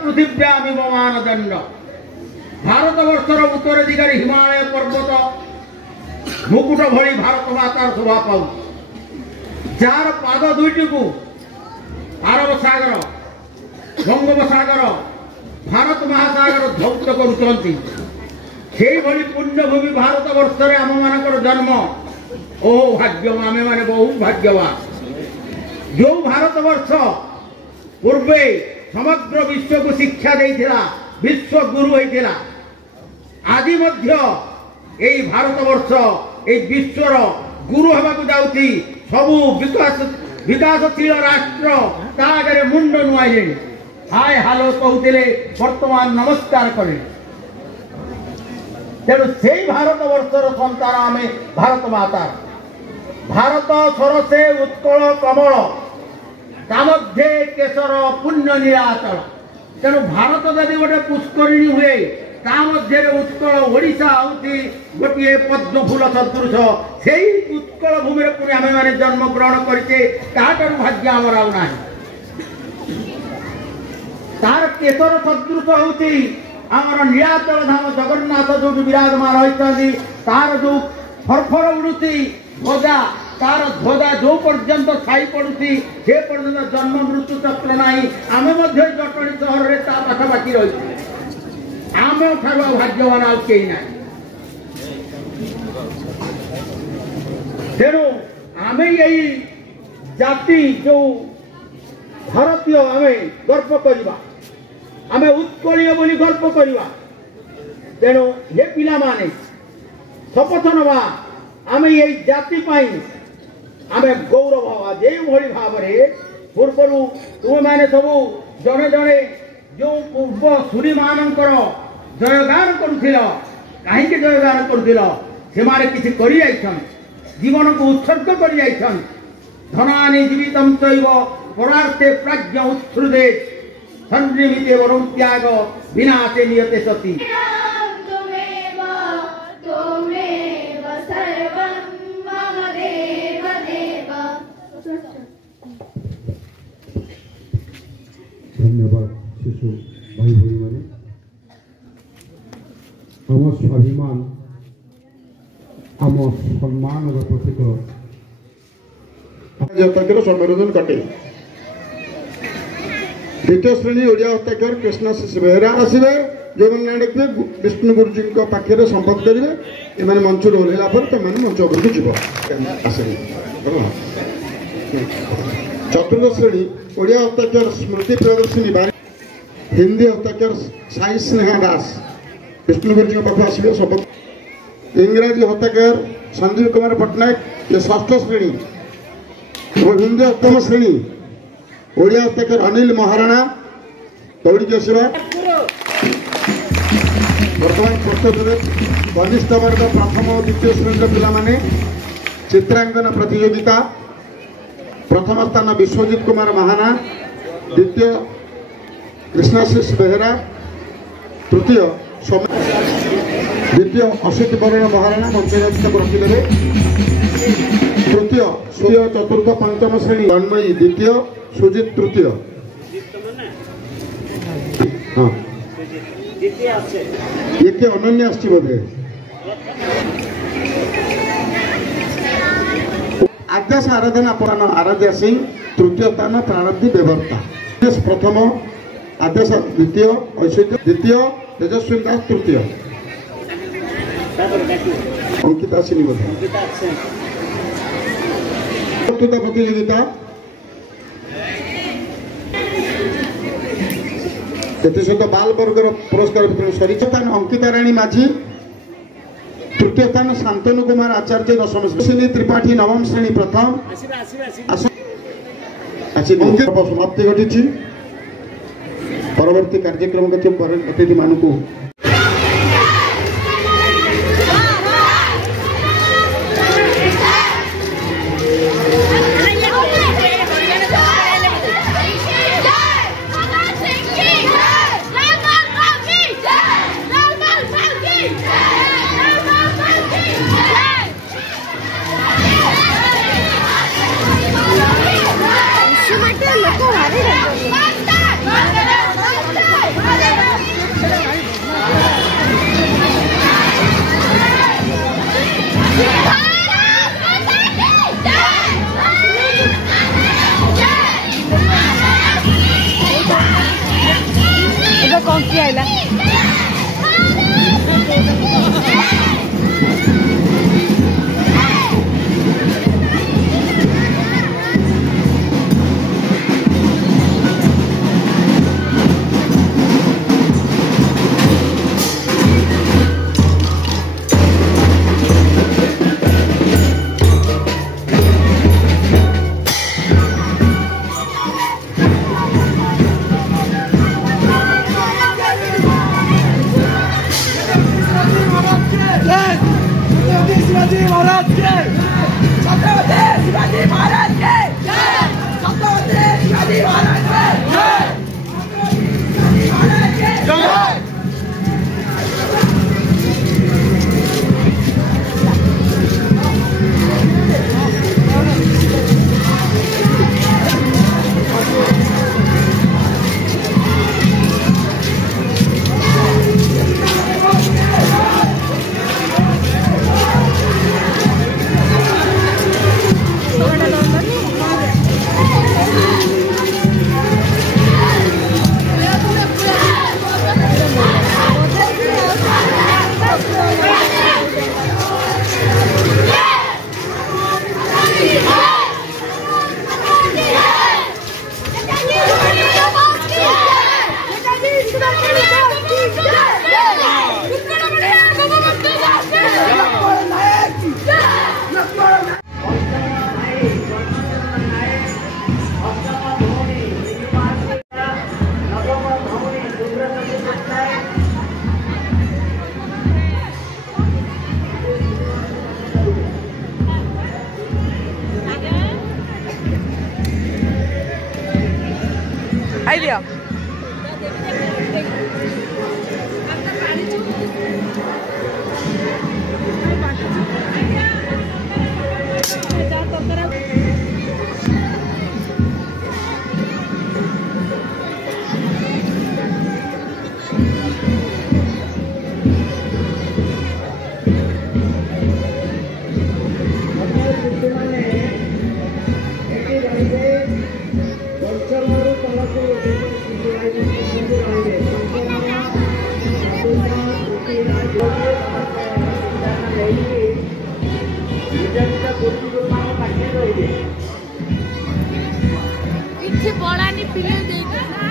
पृथिव्यामिमान दंड भारतवर्षर उत्तर दिगरे हिमालय पर्वत मुकुट भली भारत मातार शोभा पाऊ जार पाद दुईटी को अरब सागर बंगोपसागर भारत महासागर धौत करुचंती भली पुण्यभूमि भारत वर्ष आम मानकर जन्म ओ भाग्य आमे माने बहुत भाग्यवान जो भारत वर्ष पूर्वे समग्र विश्व को शिक्षा देइथिला विश्व गुरु होइथिला आदि मध्य एई भारत वर्ष एई विश्वर गुरु हबाकू जाउची सबु विकासशील राष्ट्र ता आगे मुंड नुआइले हाय हालो कहूतिले वर्तमान नमस्कार करे तेणु से भारत वर्षर संतान आमे भारत माता भारत सरसे उत्कल कमल तामध्ये केशर पुण्य नीलाचल तेणु भारत जदि गोटे पुष्करिणी हुए तामध्ये उत्कल ओडिशा होती गोटे पद्म फूल सदृश से उत्कल भूमि पुणी आम मैंने जन्म ग्रहण करके तार भाग्य आमर आउ ना तार केशर सदृश होती आमर नीलाचल धाम जगन्नाथ जो विराजमान रही तार जो फरफर उड़ुची ध्वजा तार ध्वजा जो पर्यंत छाई पड़ुची से पर्यंत जन्म मृत्यु चक्र नहीं आम जटणी सहर में पाखापाखि रही आम ठार भाग्यवान आउ कई ना तेणु आम यही जाति जो भारतीय आम गर्व करवा आम उत्कलीय बोली गर्व करवा तेणु हे पिला माने शपथ नवा आम यही जाति आम गौरव हवा जो भली भाव पूर्वर तुम मैंने सब जड़े जड़े जो पूर्व सूरी मानकर जयगान करुथिल कहीं जयगान करुथिल से किसी करि जाइछन जीवन को उत्सर्ग कर जाइछन धनानि जीवितम चैव परार्थे प्राज्ञ उत्सृदे संनिमिते वरं त्याग विनाशे नियते सति धन्यवाद शिशु भाई भाई माने आम स्वाभिमान आम सम्मान प्रतीक हस्ताक्षर संबोधन कटे द्वितीय श्रेणी ओडिया हस्ताक्षर कृष्णाशीष बेहरा आसवे जो मैंने देखिए विष्णु गुरुजी पाखे संपर्क करेंगे ये मंच ओह्लैला तुम मंच उपरको जीव आस चतुर्थ श्रेणी ओडिया हस्ताक्षर स्मृति प्रियदर्शिनी हिंदी हस्ताक्षर साई स्नेहा दास विष्णु गुरुजी पाख आसवे संपर्क इंग्राजी हस्ताक्षर संजीव कुमार पट्टनायक ये षष्ठ श्रेणी और हिंदी अष्टम श्रेणी ओडिया हस्ताक्षर अनिल महाराणा दौड़ी आसवा बर्तमान प्रस्तुत वरिष्ठ वर्ग प्रथम और द्वितीय श्रेणी पिला माने चित्रांकन प्रतियोगिता प्रथम स्थान विश्वजित कुमार महाना द्वितीय कृष्णाशीष बेहरा तृतीय द्वितीय असित बरण महाराणा पंचायत को रखिदेवे तृतीय सूर्य चतुर्थ पंचम श्रेणी जन्मयी द्वितीय सुजित तृतीय हाँ ये के अनन्य आछि बोधे आद्यास आराधना पुराण आराध्या सिंह तृतीय स्थान प्रारब्धि व्यवर्ता प्रथम आद्यास द्वितीय ऐश्वर्य द्वितीय तेजस्वी दास तृतीय अंकिता सिंह बोधे प्रतियोगिता सहित बाल वर्ग पुरस्कार वितरण सरीस्थान अंकिता राणी माझी तृतीय स्थान शांतनु कुमार आचार्य दशम श्रेणी त्रिपाठी नवम श्रेणी प्रथम समाप्ति घटी परवर्ती कार्यक्रम अतिथि मानू शिवाजी महाराज के छत्रपति शिवाजी महाराज के छत्रपति शिवाजी महाराज के idea. इच्छे बड़ा नहीं पिले देगा